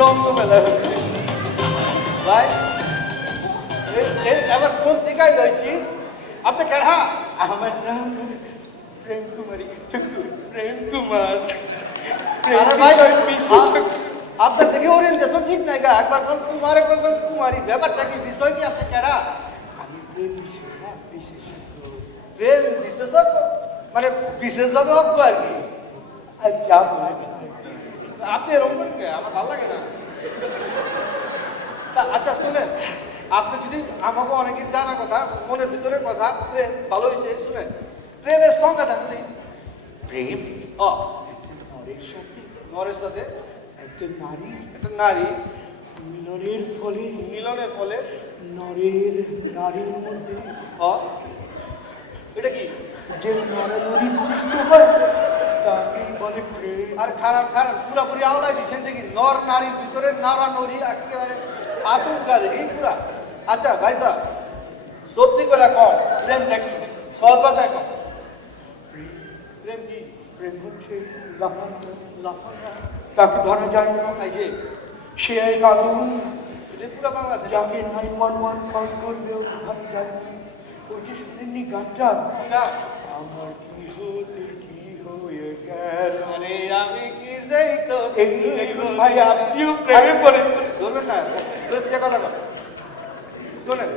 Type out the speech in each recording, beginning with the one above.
রঙ্গ মেলা হচ্ছে ভাই এবার কোন দিকায় লইছিস আপনি কেডা আমার নাম প্রেম কুমারী প্রেম কুমার আরে ভাই আপনার দেখি ওরিয়েন্টেশন ঠিক নাই গা একবার কোন কুমার একবার কোন কুমারী ব্যাপারটা কি বিষয় কি আপনি কেডা আমি প্রেম বিশেষজ্ঞ প্রেম বিশেষজ্ঞ মানে বিশেষজ্ঞ হব আর কি আর যা বলেছি আপনি এরকম করেন কে? আমার ভালো লাগে না আচ্ছা শুনেন আপনি যদি আমাকে অনেকের জানা কথা মনের ভিতরে কথা প্রেম ভালো হয়েছে শুনেন প্রেমের সংজ্ঞাটা যদি প্রেম ও একটা নরের সাথে নরের সাথে একটা নারী একটা নারী মিলনের ফলে নরের নারীর মধ্যে ও এটা কি যে নরনারীর সৃষ্টি হয় তাকেই বলে প্রেম আরে খারাপ খারাপ পুরাপুরি আওলাই দিচ্ছেন দেখি নর নারীর ভিতরে নারা নরি একেবারে আচমকা দেখি পুরা আচ্ছা ভাই সাহেব সত্যি করে কম প্রেম নাকি সহজ ভাষায় কম প্রেম কি প্রেম হচ্ছে লাফানো লাফাঙ্গা তাকে ধরা যায় না খাইছে সে এক আগুন এটা পুরা বাংলাদেশে যাকে 911 কল করলেও ধরা যায় না ওই যে শুনেননি গানটা না আমার কি হতে কি হয়ে গেল আরে আমি কি যেই তো এই দেখুন ভাই আপনিও প্রেমে পড়েছেন ধরবেন না ধরে দিয়ে কথা বল শোনেন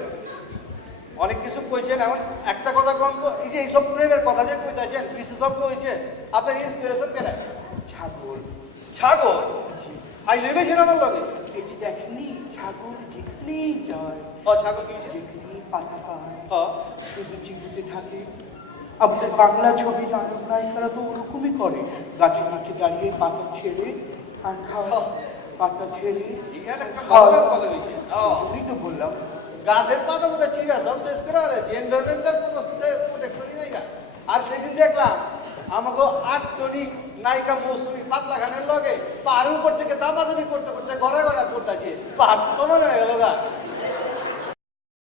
অনেক কিছু কইছেন এখন একটা কথা কম তো এই যে এইসব প্রেমের কথা যে কইতাছেন বিশেষজ্ঞ হয়েছে আপনার ইন্সপিরেশন কেন ছাগল ছাগল হাই লেবেছেন আমার লগে এই যে দেখেননি ছাগল যেখানেই যায় ও ছাগল কি হয়েছে যেখানেই পাতা পায় ও শুধু চিবুতে থাকে আমাদের বাংলা ছবি নায়ক নায়িকারা তো ওরকমই করে গাছে গাছে দাঁড়িয়ে পাতা ছেড়ে আর খাওয়া পাতা ছেড়ে এখানে একটা ভালো কথা কইছেন ও জন্যই তো বললাম গাছের পাতা বোধ ঠিক আছে সব শেষ করে হয়েছে এনভায়রনমেন্টাল কোনো প্রোটেকশনই নাই গা আর সেদিন দেখলাম আমাকে 8 টনি নায়িকা মৌসুমি পাতলা খানের লগে পাহাড়ের উপর থেকে দামাদামি করতে করতে ঘরে ঘরে পড়তেছে পাহাড় তো সমান হয়ে গেল গা